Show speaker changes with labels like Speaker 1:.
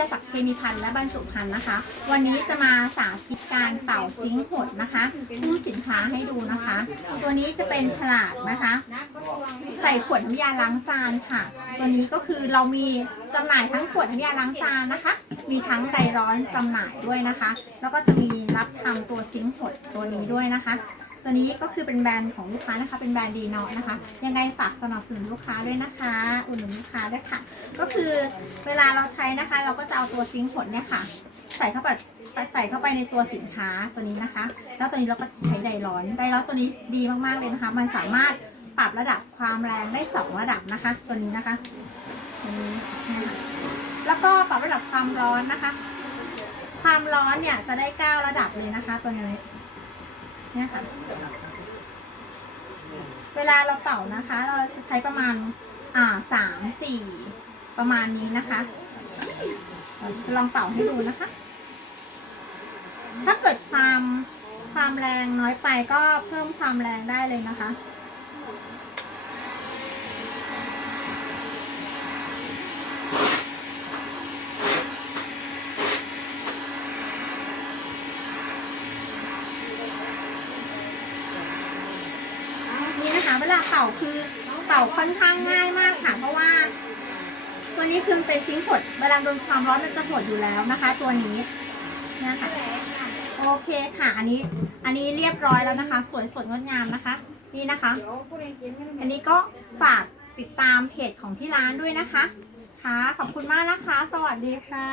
Speaker 1: รศักดิ์เคมีพันธ์และบรรจุภัณฑ์นะคะ วันนี้จะมาสาธิตการเป่าซิงค์หดนะคะตู้สินค้าให้ดูนะคะ ตัวนี้จะเป็นฉลากนะคะ ใส่ขวดน้ำยาล้างจานค่ะ ตัวนี้ก็คือเรามีจำหน่ายทั้งขวดน้ำยาล้างจานนะคะ มีทั้งไดร้อนจำหน่ายด้วยนะคะ แล้วก็จะมีรับทำตัวซิงค์หดตัวนี้ด้วยนะคะ ตัวนี้ก็คือเป็นแบรนด์ของลูกค้านะคะ เป็นแบรนด์ดีเนาะนะคะ ยังไงฝากสนับสนุนลูกค้าด้วยนะคะ อุดหนุนลูกค้าด้วยค่ะ ก็คือเวลาเราใช้นะคะ เราก็จะเอาตัวซิงค์หดเนี่ยค่ะ ใส่เข้าไปใส่เข้าไปในตัวสินค้าตัวนี้นะคะ แล้วตัวนี้เราก็จะใช้ไดร้อนไดร้อนตัวนี้ดีมากๆเลยนะคะ มันสามารถปรับระดับความแรงได้สองระดับนะคะ ตัวนี้นะคะตัวนี้นะคะแล้วก็ปรับระดับความร้อนนะคะ ความร้อนเนี่ยจะได้เก้าระดับเลยนะคะ ตัวนี้ เนี่ยค่ะ เวลาเราเป่านะคะ เราจะใช้ประมาณ อ่าสามสี่ประมาณนี้นะคะลองเป่าให้ดูนะคะ ถ้าเกิดความความแรงน้อยไปก็เพิ่มความแรงได้เลยนะคะ นี่นะคะ เป่าคือเป่าค่อนข้างง่ายมากค่ะ เพราะว่า ตัวนี้คือเป็นซิงค์หดเวลาโดนความร้อนมันจะหดอยู่แล้วนะคะ ตัวนี้นี่ค่ะโอเคค่ะ อันนี้อันนี้เรียบร้อยแล้วนะคะ สวยสดงดงามนะคะ นี่นะคะ อันนี้ก็ฝากติดตามเพจของที่ร้านด้วยนะคะ ค่ะ ขอบคุณมากนะคะ สวัสดีค่ะ